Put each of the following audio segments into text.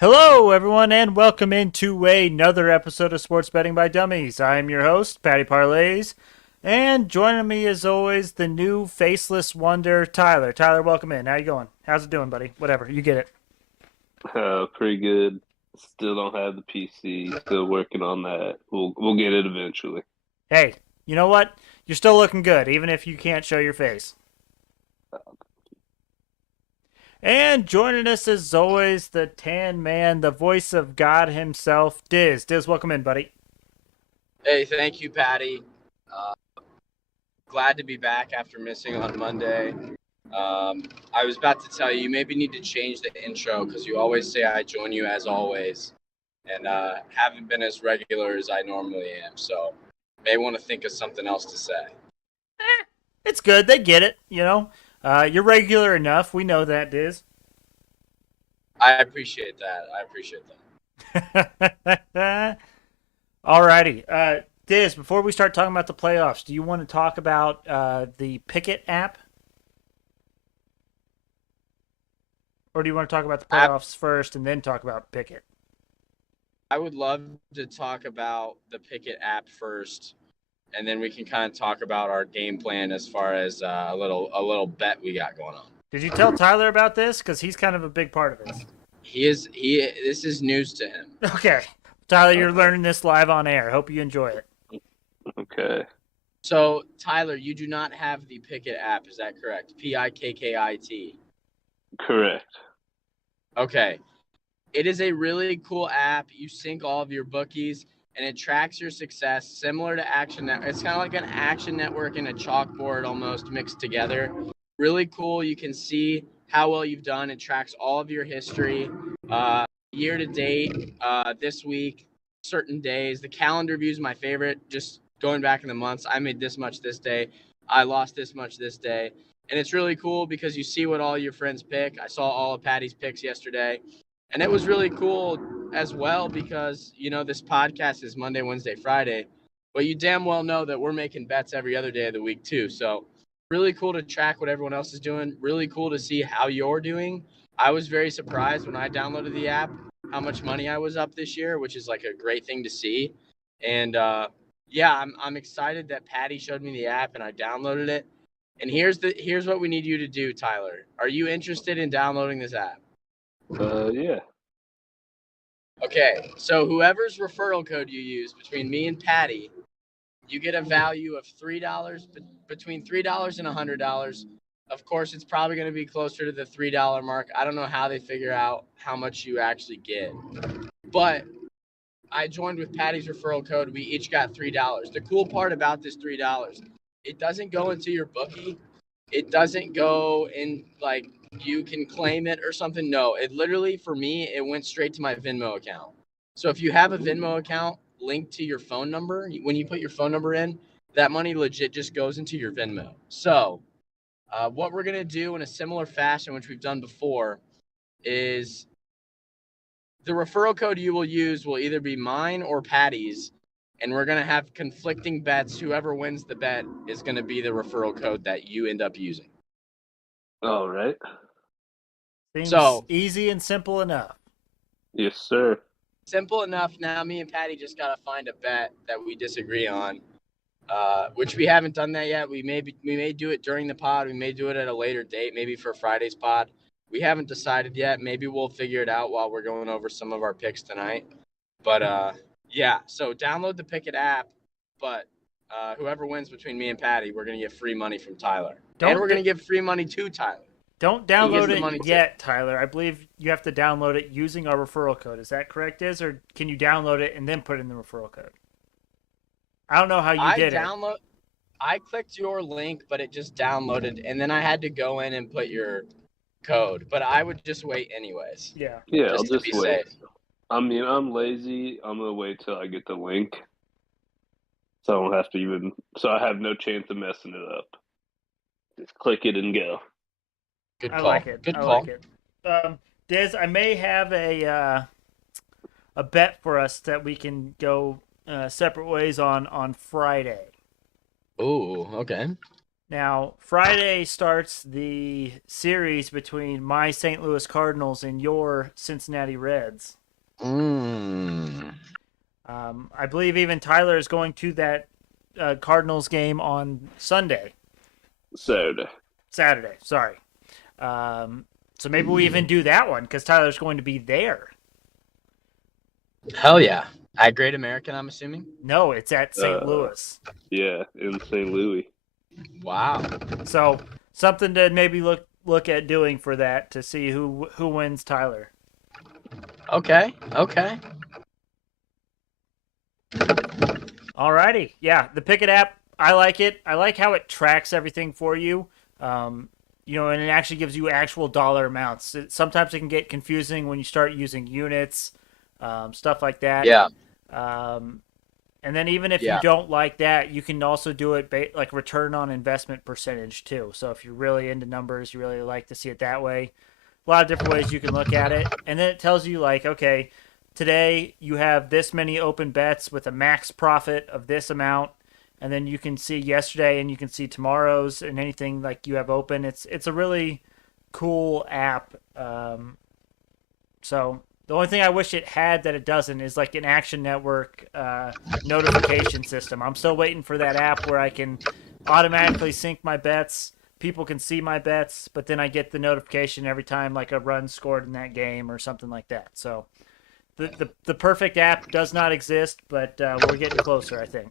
Hello, everyone, and welcome into another episode of Sports Betting by Dummies. I am your host, Patty Parlays, and joining me, as always, the new faceless wonder, Tyler. Tyler, welcome in. How you going? How's it doing, buddy? Whatever, you get it. Pretty good. Still don't have the PC. Still working on that. We'll get it eventually. Hey, you know what? You're still looking good, even if you can't show your face. And joining us, as always, the tan man, the voice of God himself, Dizz. Dizz, welcome in, buddy. Hey, thank you, Patty. Uh, Glad to be back after missing on Monday. I was about to tell you, you maybe need to change the intro because you always say I join you as always, and haven't been as regular as I normally am. So, may want to think of something else to say. It's good. They get it, you know. You're regular enough. We know that, Diz. I appreciate that. Alrighty. Diz, before we start talking about the playoffs, do you want to talk about the Pickett app? Or do you want to talk about the playoffs first and then talk about Pickett? I would love to talk about the Pickett app first, and then we can kind of talk about our game plan as far as a little bet we got going on. Did you tell Tyler about this? Because he's kind of a big part of this. This is news to him. Okay. Tyler, you're learning this live on air. Hope you enjoy it. Okay. So, Tyler, you do not have the Pickett app, is that correct? Pikkit. Correct. Okay. It is a really cool app. You sync all of your bookies, and it tracks your success, similar to Action Network. It's kind of like an Action Network and a chalkboard almost mixed together. Really cool. You can see how well you've done. It tracks all of your history, year to date, this week, certain days. The calendar view is my favorite, just going back in the months. I made this much this day. I lost this much this day. And it's really cool because you see what all your friends pick. I saw all of Patty's picks yesterday. And it was really cool as well because, you know, this podcast is Monday, Wednesday, Friday. But you damn well know that we're making bets every other day of the week too. So really cool to track what everyone else is doing. Really cool to see how you're doing. I was very surprised when I downloaded the app how much money I was up this year, which is like a great thing to see. And yeah, I'm excited that Patty showed me the app and I downloaded it. And here's what we need you to do, Tyler. Are you interested in downloading this app? Yeah. Okay, so whoever's referral code you use between me and Patty, you get a value of $3, between $3 and $100. Of course, it's probably going to be closer to the $3 mark. I don't know how they figure out how much you actually get. But I joined with Patty's referral code. We each got $3. The cool part about this $3, it doesn't go into your bookie. It doesn't go in like you can claim it or something. No, it literally, for me, it went straight to my Venmo account. So if you have a Venmo account linked to your phone number, when you put your phone number in, that money legit just goes into your Venmo. So what we're going to do in a similar fashion, which we've done before, is the referral code you will use will either be mine or Patty's, and we're going to have conflicting bets. Whoever wins the bet is going to be the referral code that you end up using. All right. Seems So easy and simple enough. Yes, sir. simple enough. Now me and Patty just got to find a bet that we disagree on, which we haven't done that yet. We may do it during the pod. We may do it at a later date, maybe for Friday's pod. We haven't decided yet. Maybe we'll figure it out while we're going over some of our picks tonight. But yeah, so download the Pickett app. But whoever wins between me and Patty, we're going to get free money from Tyler. And we're going to give free money to Tyler. Don't download it yet, Tyler. I believe you have to download it using our referral code. Is that correct, Diz? Or can you download it and then put in the referral code? I don't know how you did it. I clicked your link, but it just downloaded, and then I had to go in and put your code. But I would just wait anyways. Yeah. Yeah, I'll just wait. Safe. I mean, I'm lazy. I'm going to wait till I get the link. So I don't have to even, so I have no chance of messing it up. Just click it and go. Good call. I like it. Good I call. like it. Diz, I may have a bet for us that we can go separate ways on Friday. Oh, okay. Now, Friday starts the series between my St. Louis Cardinals and your Cincinnati Reds. Mm. I believe even Tyler is going to that Cardinals game on Sunday. Saturday, sorry. So maybe we even do that one because Tyler's going to be there. Hell yeah. At Great American, I'm assuming? No, it's at St. Louis. Yeah, in St. Louis. Wow. So something to maybe look at doing for that to see who wins Tyler. Okay. Alrighty, yeah, the Pickett app, I like it. I like how it tracks everything for you. And it actually gives you actual dollar amounts. Sometimes it can get confusing when you start using units, stuff like that. Yeah. And then even if you don't like that, you can also do it like return on investment percentage too. So if you're really into numbers, you really like to see it that way. A lot of different ways you can look at it. And then it tells you like, okay, today you have this many open bets with a max profit of this amount. And then you can see yesterday and you can see tomorrow's and anything like you have open. It's a really cool app. So the only thing I wish it had that it doesn't is like an Action Network notification system. I'm still waiting for that app where I can automatically sync my bets. People can see my bets, but then I get the notification every time like a run scored in that game or something like that. So the perfect app does not exist, but we're getting closer, I think.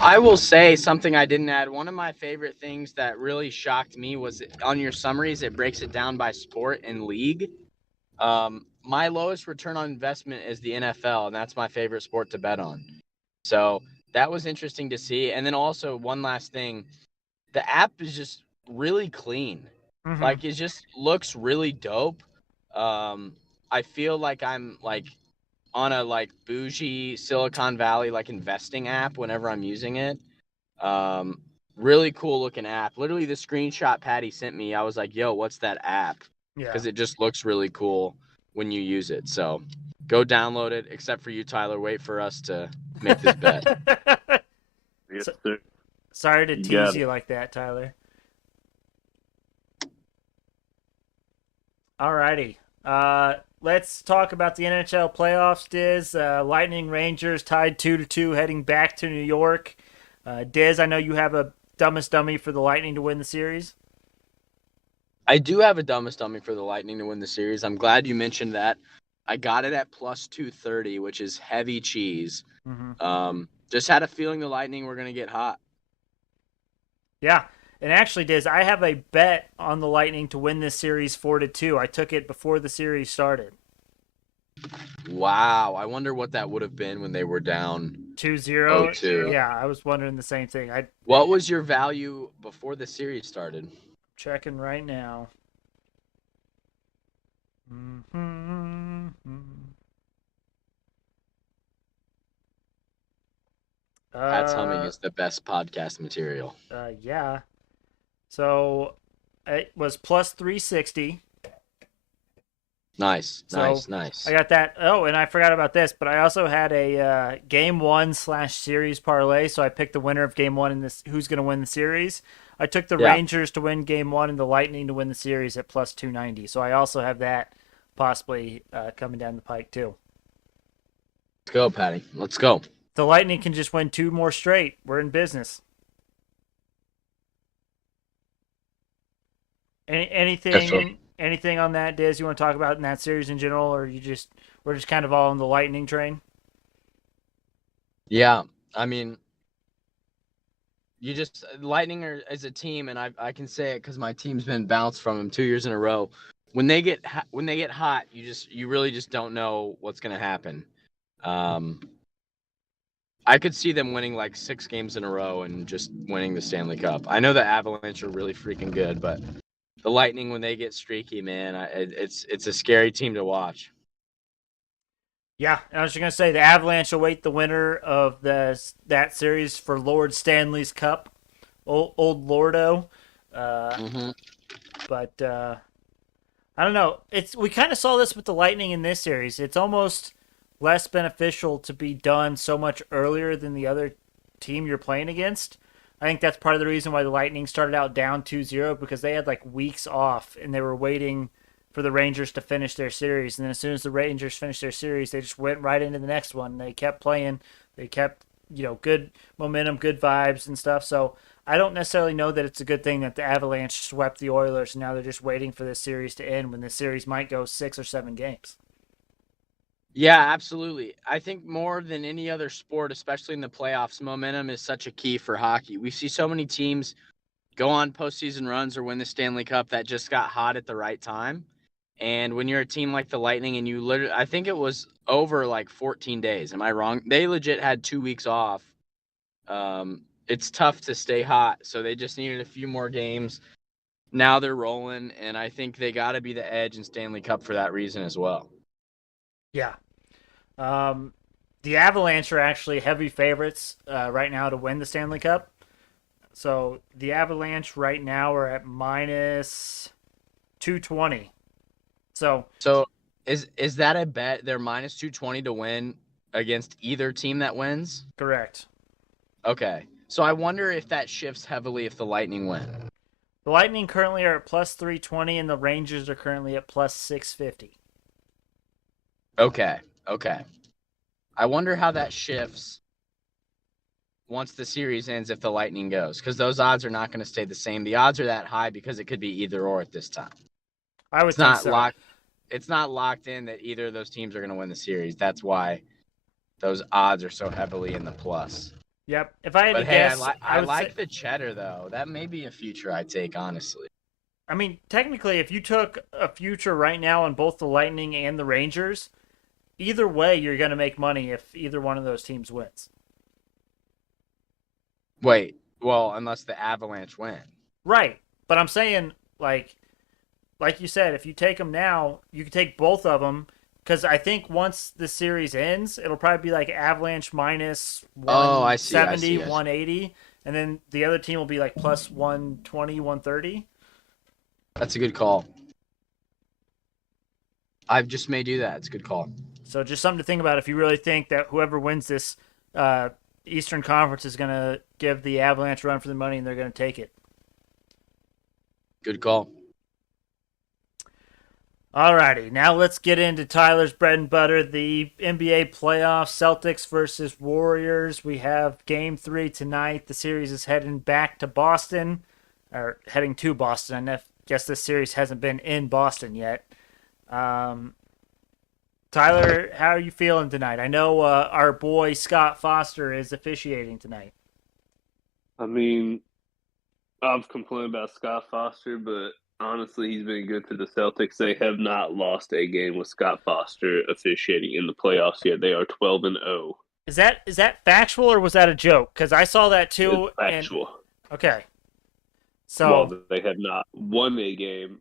I will say something I didn't add. One of my favorite things that really shocked me was on your summaries, it breaks it down by sport and league. My lowest return on investment is the NFL, and that's my favorite sport to bet on. So that was interesting to see. And then also one last thing, the app is just really clean. Mm-hmm. Like it just looks really dope. I feel like I'm like on a like bougie Silicon Valley like investing app whenever I'm using it. Really cool looking app. Literally the screenshot Patty sent me, I was like, yo, what's that app? Because it just looks really cool when you use it. So go download it, except for you, Tyler. Wait for us to make this bet. Yes, sir. Sorry to tease you like that, Tyler. Alrighty. Let's talk about the NHL playoffs, Dizz. Lightning Rangers tied 2-2 heading back to New York. Dizz, I know you have a dumbest dummy for the Lightning to win the series. I do have a dumbest dummy for the Lightning to win the series. I'm glad you mentioned that. I got it at plus 230, which is heavy cheese. Mm-hmm. Just had a feeling the Lightning were going to get hot. Yeah. And actually, Diz, I have a bet on the Lightning to win this series 4-2. I took it before the series started. Wow. I wonder what that would have been when they were down 2-0. 0-2. Yeah, I was wondering the same thing. What was your value before the series started? Checking right now. Mm-hmm. Pat's humming is the best podcast material. Yeah. So it was plus 360. Nice. I got that. Oh, and I forgot about this, but I also had a game 1/series parlay. So I picked the winner of game 1 in this. Who's going to win the series? I took the Rangers to win game 1 and the Lightning to win the series at plus 290. So I also have that possibly coming down the pike too. Let's go, Patty. Let's go. The Lightning can just win 2 more straight. We're in business. Anything on that, Diz, you want to talk about in that series in general, or we're just kind of all on the Lightning train? Yeah, I mean, Lightning as a team, and I can say it because my team's been bounced from them 2 years in a row. When they get hot, you really just don't know what's gonna happen. I could see them winning like 6 games in a row and just winning the Stanley Cup. I know the Avalanche are really freaking good, but the Lightning, when they get streaky, man, it's a scary team to watch. Yeah, I was just gonna say the Avalanche await the winner of that series for Lord Stanley's Cup, old Lordo. But I don't know. We kind of saw this with the Lightning in this series. It's almost less beneficial to be done so much earlier than the other team you're playing against. I think that's part of the reason why the Lightning started out down 2-0 because they had like weeks off and they were waiting for the Rangers to finish their series. And then as soon as the Rangers finished their series, they just went right into the next one. They kept playing. They kept, good momentum, good vibes and stuff. So I don't necessarily know that it's a good thing that the Avalanche swept the Oilers and now they're just waiting for this series to end when this series might go 6 or 7 games. Yeah, absolutely. I think more than any other sport, especially in the playoffs, momentum is such a key for hockey. We see so many teams go on postseason runs or win the Stanley Cup that just got hot at the right time. And when you're a team like the Lightning and you literally, I think it was over like 14 days. Am I wrong? They legit had 2 weeks off. It's tough to stay hot. So they just needed a few more games. Now they're rolling. And I think they got to be the edge in Stanley Cup for that reason as well. Yeah. The Avalanche are actually heavy favorites right now to win the Stanley Cup. So the Avalanche right now are at minus 220. So is that a bet? They're minus 220 to win against either team that wins? correct. Okay. So I wonder if that shifts heavily if the Lightning win. The Lightning currently are at plus 320 and the Rangers are currently at plus 650. Okay. I wonder how that shifts once the series ends if the Lightning goes, because those odds are not going to stay the same. The odds are that high because it could be either or at this time. I would It's think not so. locked. It's not locked in that either of those teams are going to win the series. That's why those odds are so heavily in the plus. Yep. If I had But to hey, guess, I would like say, the cheddar though. That may be a future I take, honestly. I mean, technically, if you took a future right now on both the Lightning and the Rangers, either way, you're going to make money if either one of those teams wins. Wait, well, unless the Avalanche win. Right. But I'm saying, like you said, if you take them now, you can take both of them because I think once the series ends, it'll probably be like Avalanche minus Oh, I see. 170, 180, and then the other team will be like plus 120, 130. That's a good call. I just may do that. It's a good call. So just something to think about if you really think that whoever wins this Eastern Conference is going to give the Avalanche a run for the money and they're going to take it. Good call. Alrighty, now let's get into Tyler's bread and butter, the NBA playoffs, Celtics versus Warriors. We have Game 3 tonight. The series is heading back to Boston, or heading to Boston. I guess this series hasn't been in Boston yet. Tyler, how are you feeling tonight? I know our boy Scott Foster is officiating tonight. I mean, I've complained about Scott Foster, but honestly, he's been good to the Celtics. They have not lost a game with Scott Foster officiating in the playoffs yet. They are 12-0. Is that factual or was that a joke? Because I saw that too. It's factual. Okay. So well, they have not won a game.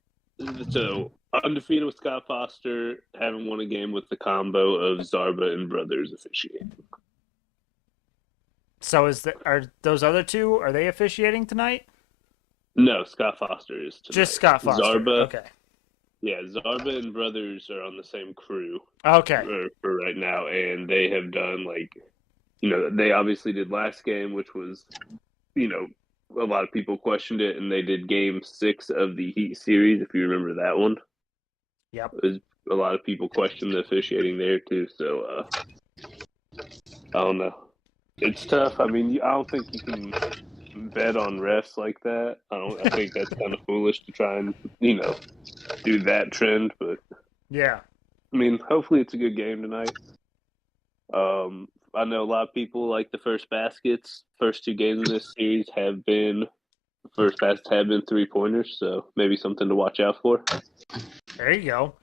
So undefeated with Scott Foster, haven't won a game with the combo of Zarba and Brothers officiating. So are those other two? Are they officiating tonight? No, Scott Foster is tonight. Just Scott Foster. Zarba, okay. Yeah, Zarba and Brothers are on the same crew. Okay. For right now, and they have done they obviously did last game, which was, a lot of people questioned it, and they did Game 6 of the Heat series. If you remember that one. Yep. A lot of people questioned the officiating there too. So I don't know. It's tough. I mean, I don't think you can bet on refs like that. I think that's kind of foolish to try and do that trend. But yeah, I mean, hopefully it's a good game tonight. I know a lot of people like the first baskets. First two games in this series have been 3-pointers, so maybe something to watch out for. there you go.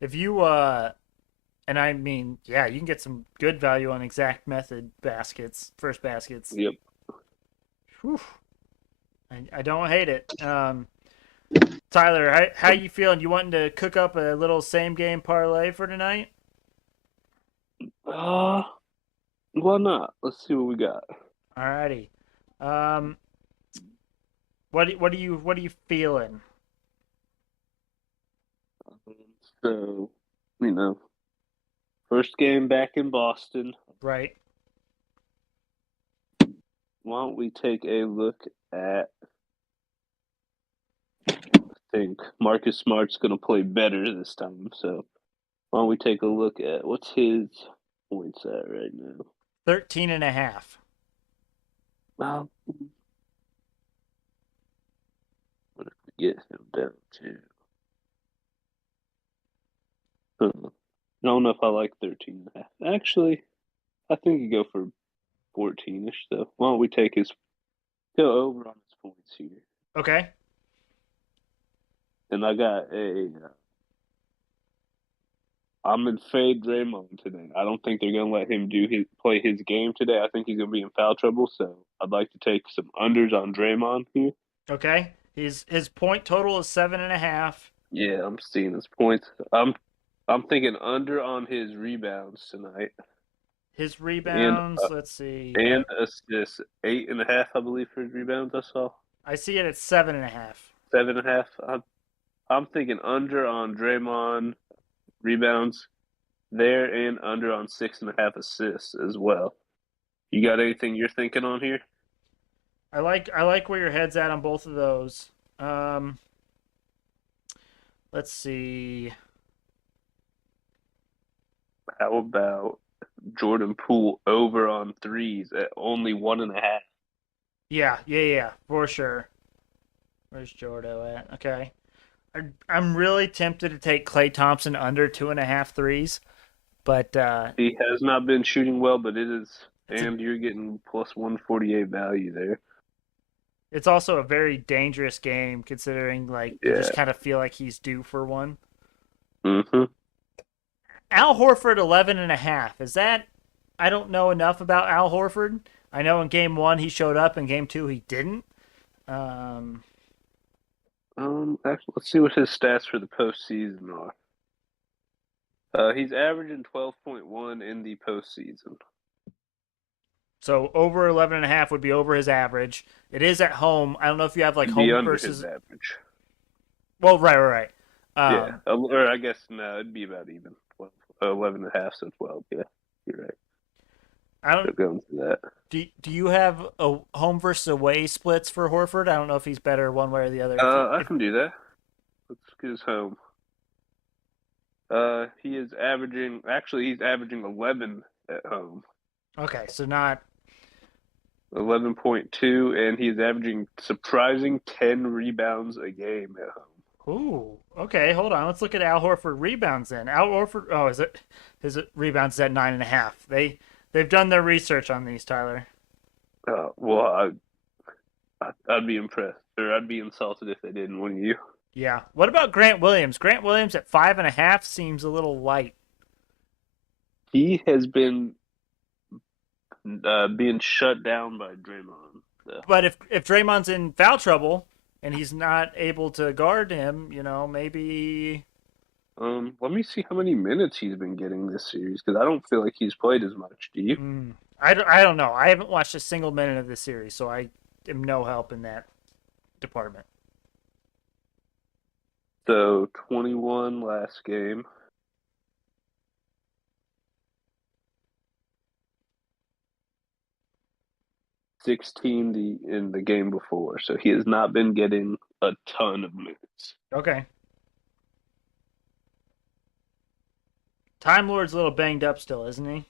If you and I mean, yeah, you can get some good value on exact method baskets, first baskets. Yep. Whew. I don't hate it. Tyler, how you feeling? You wanting to cook up a little same game parlay for tonight? Why not? Let's see what we got. Alrighty. What are you feeling? So, first game back in Boston. Right. why don't we take a look at? I think Marcus Smart's going to play better this time. So why don't we take a look at what's his points at right now? 13.5. Well, what if we get him down to? I don't know if I like 13.5. Actually, I think you go for 14-ish. So why don't we go over on his points here? Okay. And I got I'm in fade Draymond today. I don't think they're gonna let him play his game today. I think he's gonna be in foul trouble. So I'd like to take some unders on Draymond here. Okay. His point total is 7.5. Yeah, I'm seeing his points. I'm thinking under on his rebounds tonight. His And rebounds, let's see. and assists 8.5, I believe, for his rebounds. I saw I see it at 7.5. 7.5. I'm thinking under on Draymond rebounds there and under on 6.5 assists as well. You got anything you're thinking on here? I like where your head's at on both of those. Let's see. How about Jordan Poole over on threes at only 1.5? Yeah, for sure. Where's Jordo at? Okay. I'm really tempted to take Klay Thompson under 2.5 threes, but He has not been shooting well, but it's a, you're getting plus 148 value there. it's also a very dangerous game considering like you Yeah. just kind of feel like he's due for one. Mm-hmm. Al Horford 11.5. Is that? I don't know enough about Al Horford. I know in game one he showed up, in game two he didn't. Um, Actually, let's see what his stats for the postseason are. He's averaging 12.1 in the postseason. so over 11.5 would be over his average. It is at home. I don't know if you have like It'd be home under versus. his average. Well, right. Yeah, or I guess no, it'd be about even. 12, 11.5, so 12. Yeah, you're right. I don't. So going to that. Do you have a home versus away splits for Horford? I don't know if he's better one way or the other. I can do that. Let's get his home. He's averaging 11 at home. Okay, so not 11.2, and he's averaging surprising 10 rebounds a game at home. Ooh, okay. Hold on. Let's look at Al Horford rebounds then. Al Horford. Oh, is it his rebounds is at 9.5? They've done their research on these, Tyler. Well, I'd be impressed, or I'd be insulted if they didn't win you. Yeah. What about Grant Williams? Grant Williams at 5.5 seems a little light. He has been being shut down by Draymond. So. But if Draymond's in foul trouble and he's not able to guard him, maybe. Let me see how many minutes he's been getting this series because I don't feel like he's played as much. Do you? I don't know. I haven't watched a single minute of this series, so I am no help in that department. So 21 last game. 16 in the game before, so he has not been getting a ton of minutes. Okay. Time Lord's a little banged up still, isn't he?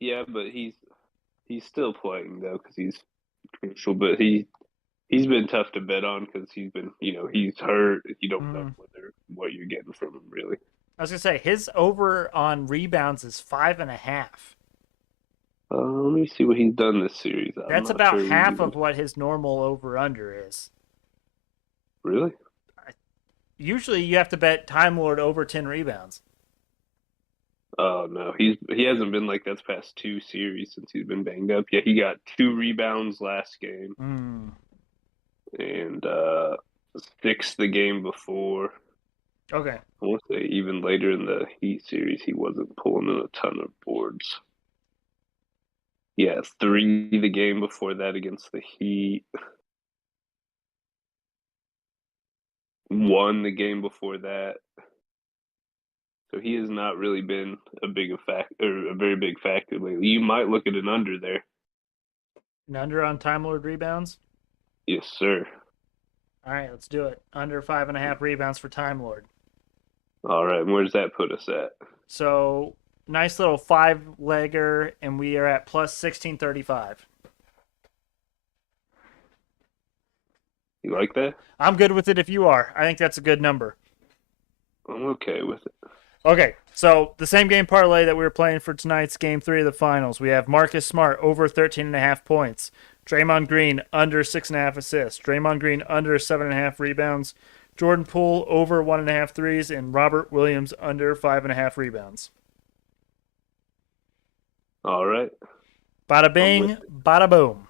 Yeah, but he's still playing though because he's crucial. But he's been tough to bet on because he's been he's hurt. You don't know what you're getting from him really. I was gonna say his over on rebounds is 5.5. Let me see what he's done this series. That's about half of what his normal over under is. Really? Usually you have to bet Time Lord over 10 rebounds. Oh no, he hasn't been like that the past 2 series since he's been banged up. Yeah, he got 2 rebounds last game, and 6 the game before. Okay. I want to say even later in the Heat series, he wasn't pulling in a ton of boards. Yeah, 3 the game before that against the Heat. 1 the game before that. So he has not really been a very big factor lately. You might look at an under there. An under on Time Lord rebounds? Yes, sir. All right, let's do it. Under 5.5 rebounds for Time Lord. All right, and where does that put us at? So nice little 5-legger, and we are at plus 1635. You like that? I'm good with it if you are. I think that's a good number. I'm okay with it. Okay, so the same game parlay that we were playing for tonight's game 3 of the finals. We have Marcus Smart over 13.5 points. Draymond Green under 6.5 assists. Draymond Green under 7.5 rebounds. Jordan Poole over 1.5 threes. And Robert Williams under 5.5 rebounds. All right. Bada bing, bada boom.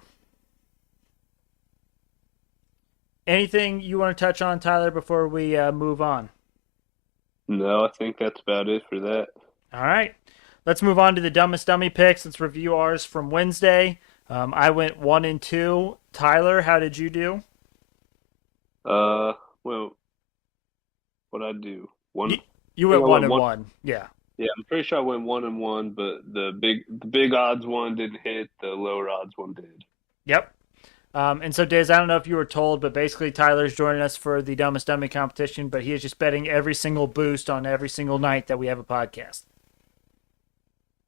Anything you want to touch on, Tyler, before we move on? No, I think that's about it for that. All right. Let's move on to the Dumbest Dummy picks. Let's review ours from Wednesday. I went 1 and 2. Tyler, how did you do? Well, what'd I do? One. You went I 1 went and one. 1. Yeah. Yeah, I'm pretty sure I went 1 and 1, but the big odds one didn't hit. The lower odds one did. Yep. And so, Dizz, I don't know if you were told, but basically Tyler's joining us for the Dumbest Dummy competition, but he is just betting every single boost on every single night that we have a podcast.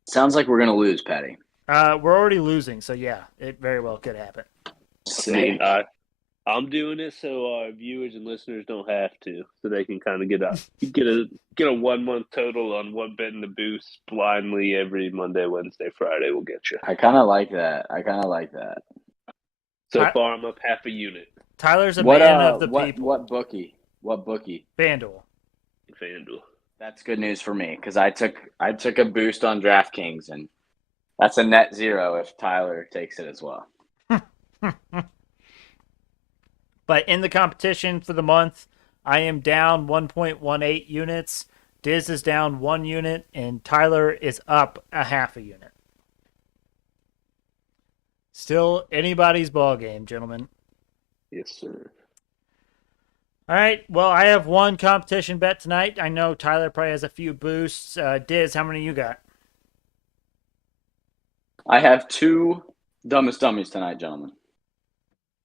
Sounds like we're going to lose, Patty. We're already losing, so yeah, it very well could happen. I mean, I'm doing it so our viewers and listeners don't have to, so they can kind of get a 1 month total on what betting the boost blindly every Monday, Wednesday, Friday will get you. I kind of like that. So far, I'm up half a unit. Tyler's a man of the people. What bookie? FanDuel. That's good news for me because I took a boost on DraftKings, and that's a net zero if Tyler takes it as well. But in the competition for the month, I am down 1.18 units. Dizz is down 1 unit, and Tyler is up a half a unit. Still anybody's ball game, gentlemen. Yes, sir. All right. Well, I have one competition bet tonight. I know Tyler probably has a few boosts. Dizz, how many you got? I have 2 dumbest dummies tonight, gentlemen.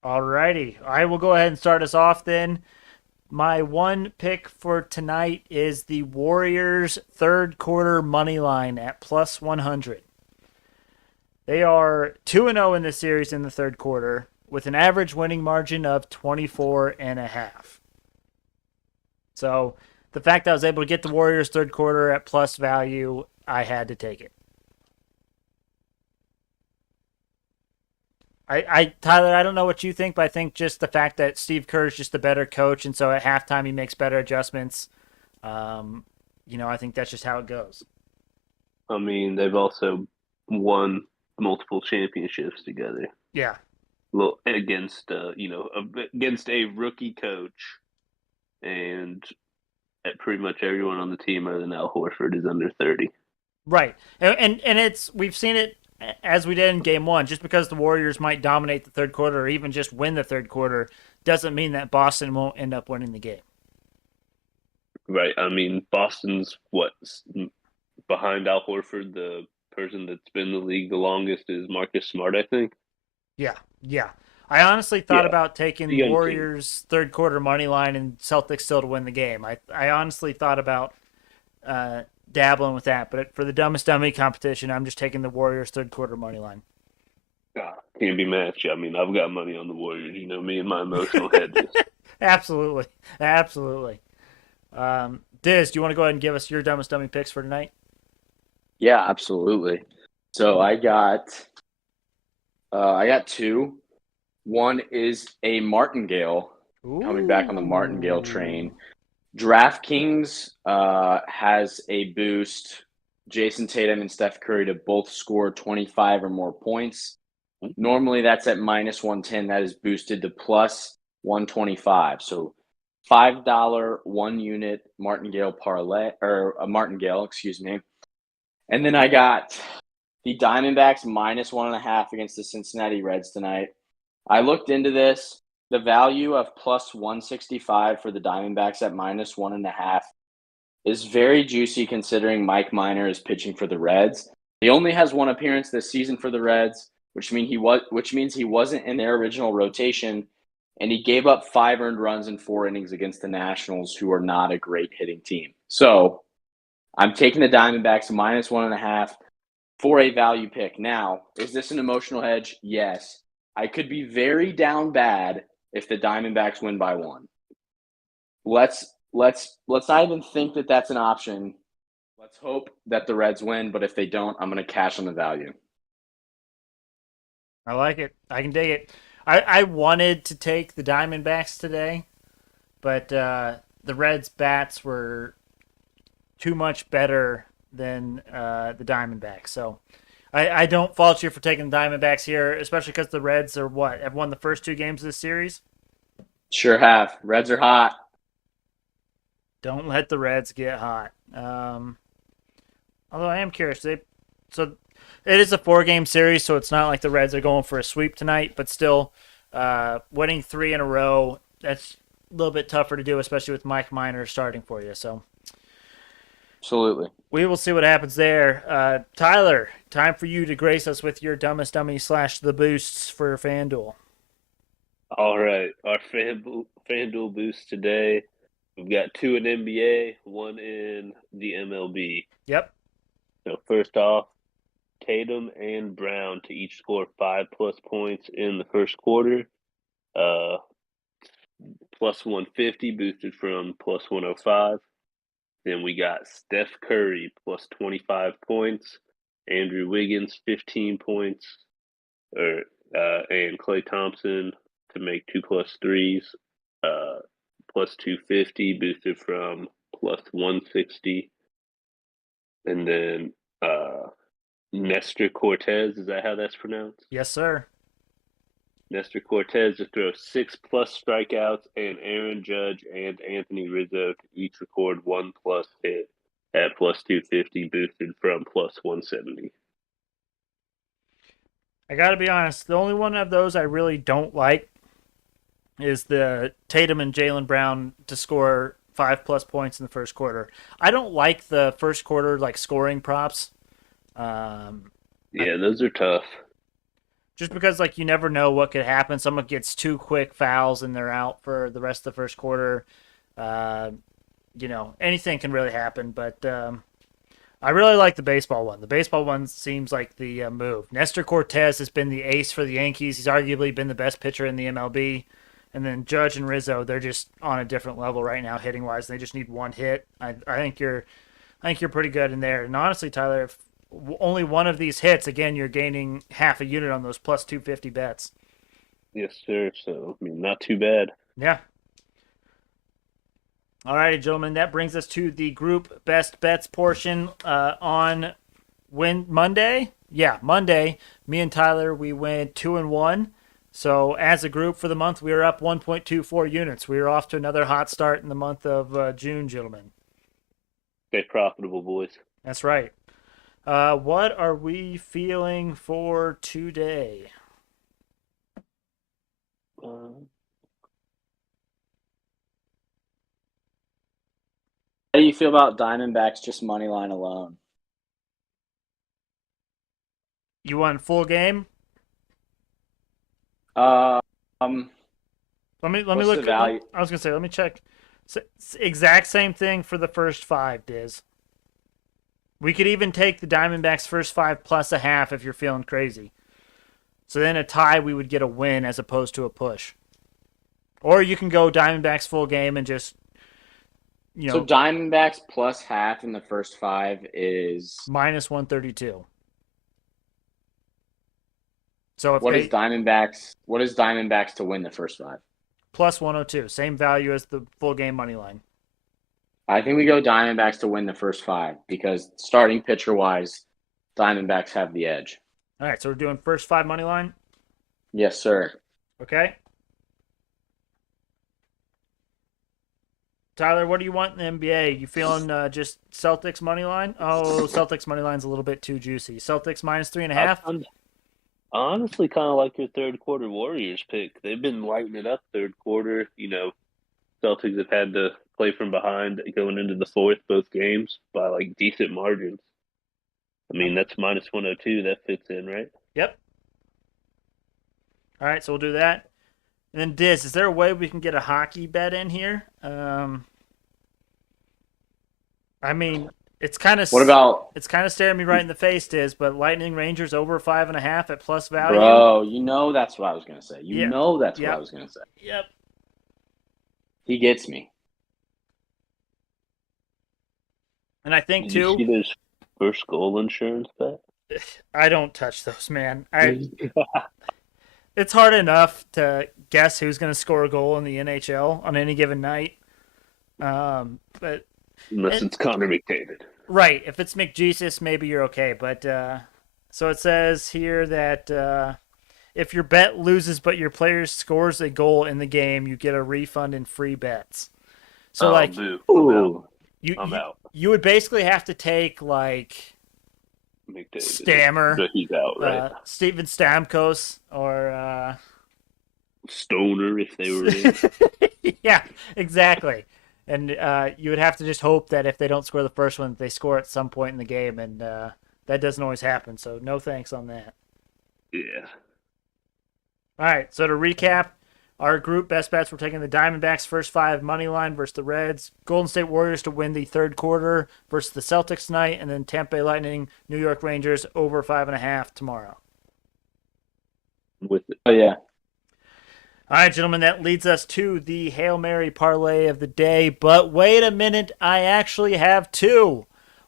All righty. I will go ahead and start us off then. My one pick for tonight is the Warriors third quarter money line at plus 100. They are 2-0 in this series in the third quarter with an average winning margin of 24.5. So the fact that I was able to get the Warriors third quarter at plus value, I had to take it. Tyler, I don't know what you think, but I think just the fact that Steve Kerr is just a better coach, and so at halftime he makes better adjustments. I think that's just how it goes. I mean, they've also won multiple championships together. Yeah. Well, against a rookie coach, and pretty much everyone on the team other than Al Horford is under 30. Right, and we've seen it as we did in game 1. Just because the Warriors might dominate the third quarter or even just win the third quarter doesn't mean that Boston won't end up winning the game. Right. I mean, Boston's behind Al Horford, the person that's been in the league the longest is Marcus Smart, I think. Yeah. I honestly thought about taking the Warriors third quarter money line and Celtics still to win the game. I honestly thought about dabbling with that, but for the Dumbest Dummy competition, I'm just taking the Warriors third quarter money line. Can't be matched. I mean, I've got money on the Warriors. You know me and my emotional hedges. Absolutely. Dizz, do you want to go ahead and give us your Dumbest Dummy picks for tonight? Yeah, absolutely. So I got 2. One is a Martingale, coming back on the Martingale train. DraftKings has a boost. Jason Tatum and Steph Curry to both score 25 or more points. Normally that's at minus 110. That is boosted to plus 125. So $5 1 unit Martingale parlay, or a Martingale, excuse me. And then I got the Diamondbacks minus 1.5 against the Cincinnati Reds tonight. I looked into this. The value of plus 165 for the Diamondbacks at minus 1.5 is very juicy considering Mike Minor is pitching for the Reds. He only has one appearance this season for the Reds, which means he wasn't in their original rotation, and he gave up 5 earned runs in 4 innings against the Nationals, who are not a great hitting team. So I'm taking the Diamondbacks -1.5 for a value pick. Now, is this an emotional hedge? Yes. I could be very down bad if the Diamondbacks win by 1. Let's not even think that that's an option. Let's hope that the Reds win, but if they don't, I'm going to cash on the value. I like it. I can dig it. I wanted to take the Diamondbacks today, but the Reds' bats were too much better than the Diamondbacks. So I don't fault you for taking the Diamondbacks here, especially because the Reds are have won the first 2 games of this series? Sure have. Reds are hot. Don't let the Reds get hot. Although I am curious, so it is a 4-game series, so it's not like the Reds are going for a sweep tonight, but still, winning 3 in a row, that's a little bit tougher to do, especially with Mike Minor starting for you. So, absolutely, we will see what happens there. Tyler, time for you to grace us with your Dumbest Dummy / the boosts for FanDuel. All right, our FanDuel boost today. We've got 2 in NBA, 1 in the MLB. Yep. So first off, Tatum and Brown to each score 5+ points in the first quarter. +150 boosted from +105. Then we got Steph Curry +25 points, Andrew Wiggins 15 points, and Klay Thompson to make 2+ threes, +250 boosted from +160. And then Nestor Cortez, is that how that's pronounced? Yes, sir. Nestor Cortez to throw 6+ strikeouts, and Aaron Judge and Anthony Rizzo to each record 1+ hit at +250 boosted from +170. I got to be honest, the only one of those I really don't like is the Tatum and Jaylen Brown to score 5+ points in the first quarter. I don't like the first quarter scoring props. Those are tough. Just because you never know what could happen. Someone gets 2 quick fouls and they're out for the rest of the first quarter. Anything can really happen. But I really like the baseball one. The baseball one seems like the move. Nestor Cortez has been the ace for the Yankees. He's arguably been the best pitcher in the MLB. And then Judge and Rizzo, they're just on a different level right now, hitting wise. They just need 1 hit. I think you're pretty good in there. And honestly, Tyler, if only one of these hits, again, you're gaining half a unit on those +250 bets. Yes, sir. So not too bad. Yeah. All righty, gentlemen. That brings us to the group best bets portion on Monday. Yeah, Monday. Me and Tyler, we went 2-1. So as a group for the month, we are up 1.24 units. We are off to another hot start in the month of June, gentlemen. Stay profitable, boys. That's right. What are we feeling for today? How do you feel about Diamondbacks just money line alone? You want full game? Let me look. Value? I was gonna say, let me check. Exact same thing for the first 5, Dizz. We could even take the Diamondbacks first 5 +0.5 if you're feeling crazy. So then a tie, we would get a win as opposed to a push. Or you can go Diamondbacks full game and just, So Diamondbacks +0.5 in the first 5 is -132. So if what is Diamondbacks to win the first 5? +102, same value as the full game money line. I think we go Diamondbacks to win the first 5 because starting pitcher wise, Diamondbacks have the edge. All right, so we're doing first 5 money line. Yes, sir. Okay. Tyler, what do you want in the NBA? You feeling just Celtics money line? Oh, Celtics money line's a little bit too juicy. Celtics -3.5. I honestly kind of like your third quarter Warriors pick. They've been lighting it up third quarter. Celtics have had to play from behind going into the fourth both games by like decent margins. I mean, that's minus 102. That fits in, right? Yep. All right, so we'll do that. And then Diz, is there a way we can get a hockey bet in here? I mean, it's kind of What about, it's kind of staring me right in the face, Diz. But Lightning Rangers over 5.5 at plus value. bro? You know that's what I was gonna say. You Yeah. know that's Yep. what I was gonna say. Yep. He gets me. And I think Did you see too, those first goal insurance bet? I don't touch those, man. It's hard enough to guess who's going to score a goal in the NHL on any given night. But Unless it's Connor McDavid. right, if it's McJesus, maybe you're okay. But so it says here that if your bet loses but your player scores a goal in the game, you get a refund in free bets. So boo. Ooh. I'm out. You would basically have to take like McDavid. Stammer, But he's out, right? Steven Stamkos, or Stoner, if they were in. yeah, exactly. And you would have to just hope that if they don't score the first one, they score at some point in the game, and that doesn't always happen. So no thanks on that. Yeah. All right. So to recap, our group best bets, we're taking the Diamondbacks first 5 money line versus the Reds, Golden State Warriors to win the third quarter versus the Celtics tonight, and then Tampa Bay Lightning, New York Rangers over 5.5 tomorrow. With it. Oh yeah. All right, gentlemen, that leads us to the Hail Mary parlay of the day. But wait a minute, I actually have 2.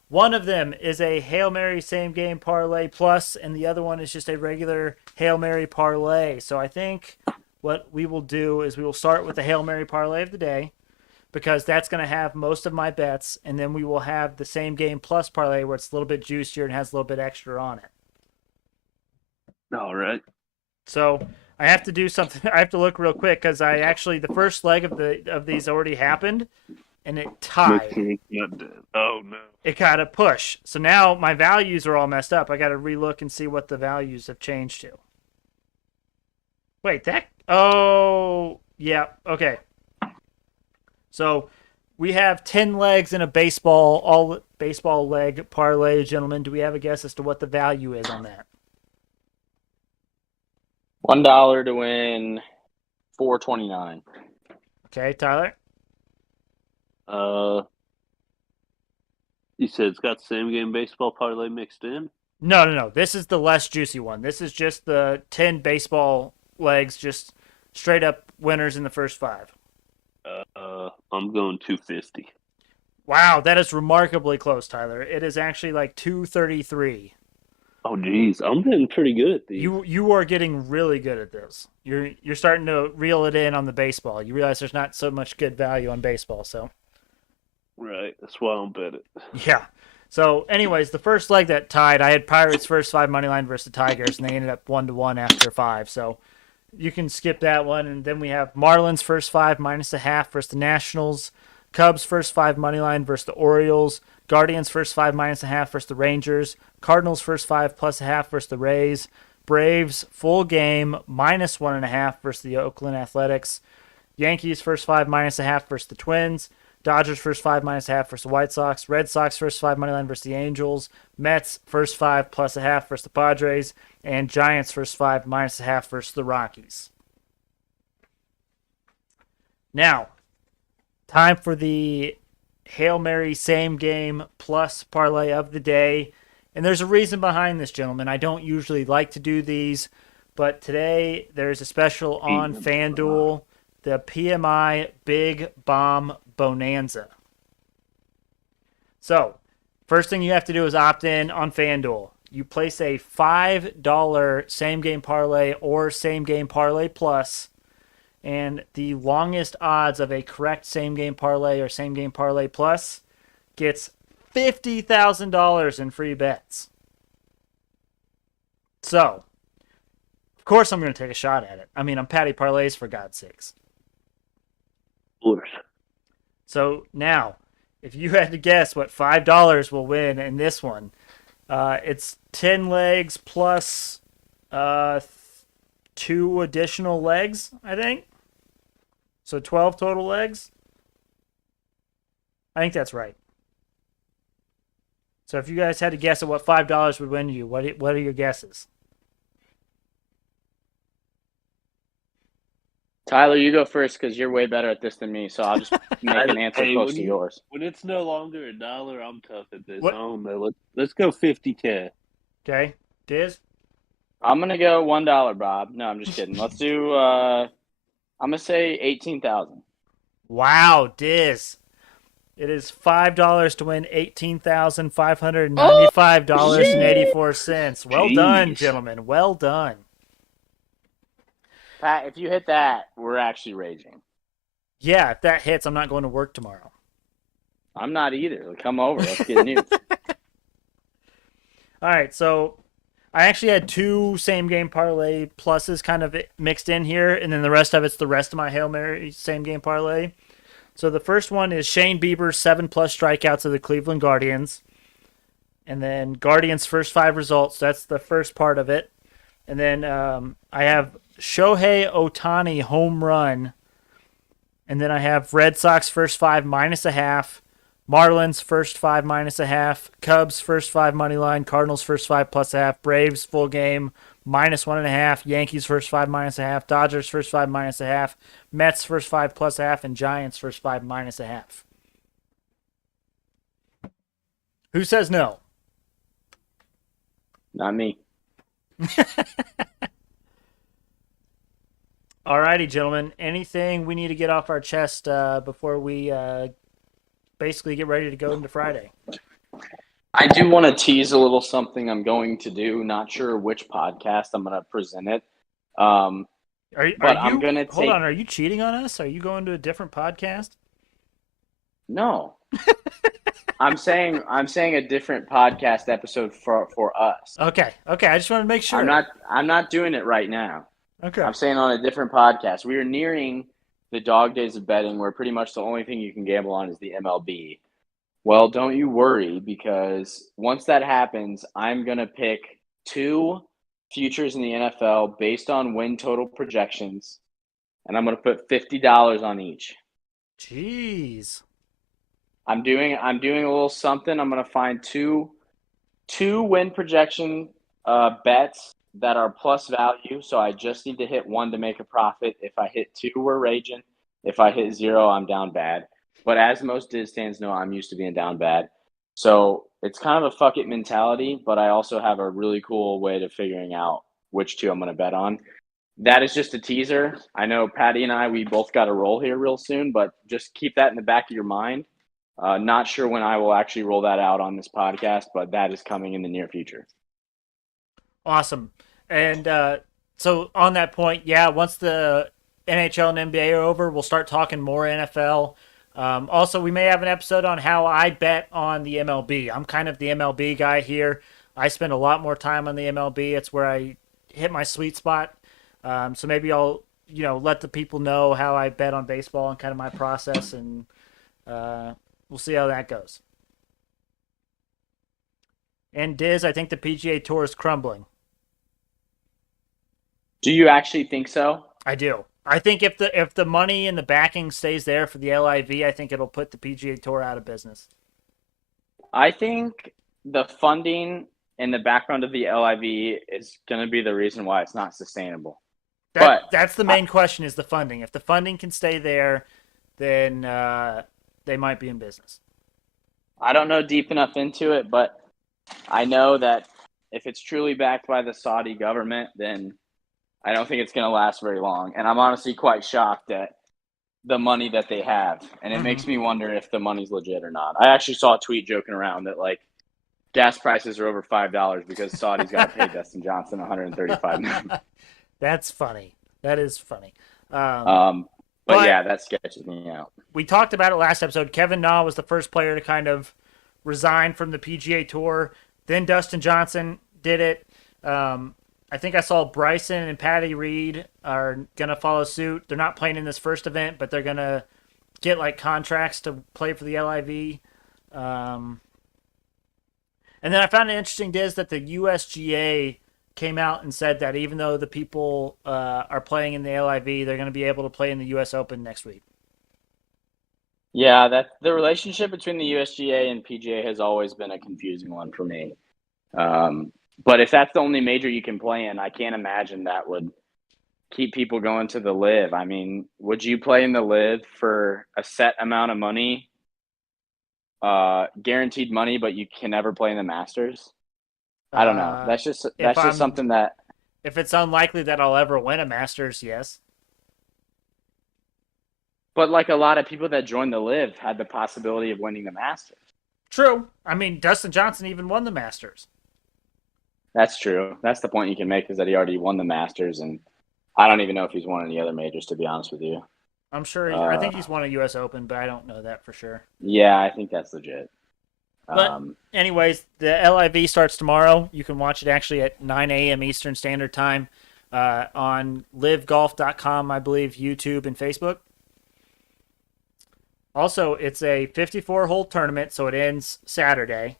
One of them is a Hail Mary same game parlay plus, and the other one is just a regular Hail Mary parlay. So I think what we will do is we will start with the Hail Mary parlay of the day, because that's going to have most of my bets, and then we will have the same game plus parlay where it's a little bit juicier and has a little bit extra on it. All right. So I have to do something. I have to look real quick because I actually the first leg of these already happened, and it tied. Not dead. Oh no. It got a push. So now my values are all messed up. I got to relook and see what the values have changed to. Wait, that. Oh, yeah. Okay. So we have 10 legs in a all baseball leg parlay, gentlemen. Do we have a guess as to what the value is on that? $1 to win $4.29. Okay, Tyler. You said it's got same game baseball parlay mixed in? No. This is the less juicy one. This is just the 10 baseball legs, just straight up winners in the first 5. I'm going 250. Wow, that is remarkably close, Tyler. It is actually like 233. Oh geez, I'm getting pretty good at these. You are getting really good at this. You're starting to reel it in on the baseball. You realize there's not so much good value on baseball, so Right, that's why I'm bet it. yeah. So, anyways, the first leg that tied, I had Pirates first 5 money line versus the Tigers, and they ended up 1-1 after 5. So you can skip that one, and then we have Marlins first 5 -0.5 versus the Nationals, Cubs first 5 money line versus the Orioles, Guardians first 5 -0.5 versus the Rangers, Cardinals first 5 +0.5 versus the Rays, Braves full game -1.5 versus the Oakland Athletics, Yankees first 5 -0.5 versus the Twins, Dodgers first 5 -0.5 versus the White Sox, Red Sox first 5 money line versus the Angels, Mets first 5 +0.5 versus the Padres, and Giants first 5 -0.5 versus the Rockies. Now, time for the Hail Mary same game plus parlay of the day. And there's a reason behind this, gentlemen. I don't usually like to do these, but today there's a special on FanDuel, the PMI Big Bomb Bonanza. So, first thing you have to do is opt in on FanDuel. You place a $5 same game parlay or same game parlay plus, and the longest odds of a correct same game parlay or same game parlay plus gets $50,000 in free bets. So, of course I'm going to take a shot at it. I mean, I'm Patty Parlays, for God's sakes. Of course. So now, if you had to guess what $5 will win in this one, it's 10 legs plus 2 additional legs, I think. So 12 total legs. I think that's right. So if you guys had to guess at what $5 would win you, what are your guesses? Tyler, you go first because you're way better at this than me. So I'll just make an answer close to yours. When it's no longer $1, I'm tough at this. What? I don't know. Let's go 50-10. Okay, Dizz. I'm gonna go $1, Bob. No, I'm just kidding. Let's do. I'm gonna say 18,000. Wow, Dizz. It is $5 to win $18,595.84. Well done, gentlemen. Well done. Pat, if you hit that, we're actually raging. Yeah, if that hits, I'm not going to work tomorrow. I'm not either. Come over. Let's get new. All right, so I actually had two same game parlay pluses kind of mixed in here, and then the rest of it's the rest of my Hail Mary same game parlay. So the first one is Shane Bieber's 7+ strikeouts of the Cleveland Guardians. And then Guardians' first 5 results. That's the first part of it. And then I have Shohei Ohtani home run. And then I have Red Sox first 5 -0.5. Marlins first 5 -0.5. Cubs first 5 money line. Cardinals first 5 +0.5. Braves full game -1.5. Yankees first 5 -0.5. Dodgers first 5 -0.5. Mets first 5 +0.5. And Giants first 5 -0.5. Who says no? Not me. Alrighty, gentlemen. Anything we need to get off our chest before we basically get ready to go into Friday? I do want to tease a little something I'm going to do. Not sure which podcast I'm going to present it. I'm going to hold on. Are you cheating on us? Are you going to a different podcast? No. I'm saying a different podcast episode for us. Okay. I just wanted to make sure. I'm not doing it right now. Okay. I'm saying on a different podcast. We are nearing the dog days of betting where pretty much the only thing you can gamble on is the MLB. Well, don't you worry, because once that happens, I'm going to pick 2 futures in the NFL based on win total projections, and I'm going to put $50 on each. Jeez. I'm doing a little something. I'm going to find two win projection bets that are plus value. So I just need to hit 1 to make a profit. If I hit 2, we're raging. If I hit 0, I'm down bad. But as most Dizz fans know, I'm used to being down bad. So it's kind of a fuck it mentality, but I also have a really cool way to figuring out which 2 I'm going to bet on. That is just a teaser. I know Patty and we both got a roll here real soon, but just keep that in the back of your mind. Not sure when I will actually roll that out on this podcast, but that is coming in the near future. Awesome. And so on that point, once the NHL and NBA are over, we'll start talking more NFL. Also, we may have an episode on how I bet on the MLB. I'm kind of the MLB guy here. I spend a lot more time on the MLB. It's where I hit my sweet spot. So maybe I'll, let the people know how I bet on baseball and kind of my process, and we'll see how that goes. And Dizz, I think the PGA Tour is crumbling. Do you actually think so? I do. I think if the money and the backing stays there for the LIV, I think it'll put the PGA Tour out of business. I think the funding in the background of the LIV is going to be the reason why it's not sustainable. That's the main question, is the funding. If the funding can stay there, then they might be in business. I don't know deep enough into it, but I know that if it's truly backed by the Saudi government, then I don't think it's going to last very long. And I'm honestly quite shocked at the money that they have. And it makes me wonder if the money's legit or not. I actually saw a tweet joking around that, gas prices are over $5 because Saudi's got to pay Dustin Johnson $135 million. That's funny. That is funny. But yeah, that sketches me out. We talked about it last episode. Kevin Na was the first player to kind of resign from the PGA Tour. Then Dustin Johnson did it. I think I saw Bryson and Patty Reed are going to follow suit. They're not playing in this first event, but they're going to get contracts to play for the LIV. And then I found it interesting, Diz, that the USGA came out and said that even though the people are playing in the LIV, they're going to be able to play in the US Open next week. Yeah, that the relationship between the USGA and PGA has always been a confusing one for me. But if that's the only major you can play in, I can't imagine that would keep people going to the Live. I mean, would you play in the Live for a set amount of money, guaranteed money, but you can never play in the Masters? I don't know. If That's just something that. if it's unlikely that I'll ever win a Masters, yes. But like a lot of people that joined the Live had the possibility of winning the Masters. True. I mean, Dustin Johnson even won the Masters. That's true. That's the point you can make, is that he already won the Masters, and I don't even know if he's won any other majors, to be honest with you. I'm sure. I think he's won a U.S. Open, but I don't know that for sure. Yeah, I think that's legit. But anyways, the LIV starts tomorrow. You can watch it actually at 9 a.m. Eastern Standard Time on livegolf.com, I believe, YouTube, and Facebook. Also, it's a 54-hole tournament, so it ends Saturday.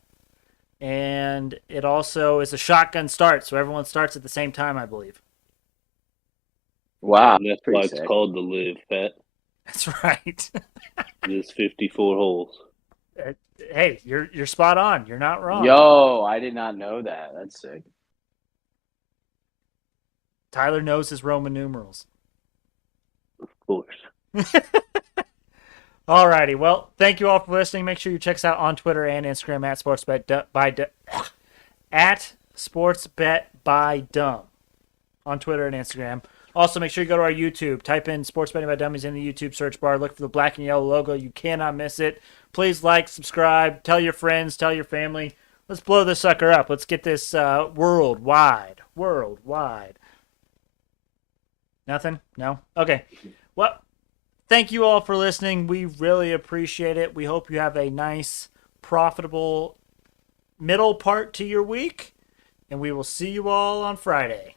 And it also is a shotgun start, so everyone starts at the same time, I believe. Wow, And that's why it's called the Live, Pat. That's right. There's 54 holes. Hey, you're spot on. You're not wrong. Yo, I did not know that. That's sick. Tyler knows his Roman numerals. Of course. Alrighty, well, thank you all for listening. Make sure you check us out on Twitter and Instagram at SportsBetByDumb on Twitter and Instagram. Also, make sure you go to our YouTube. Type in Sports Betting by Dummies in the YouTube search bar. Look for the black and yellow logo. You cannot miss it. Please like, subscribe, tell your friends, tell your family. Let's blow this sucker up. Let's get this worldwide. Nothing? No? Okay. Well, thank you all for listening. We really appreciate it. We hope you have a nice, profitable middle part to your week. And we will see you all on Friday.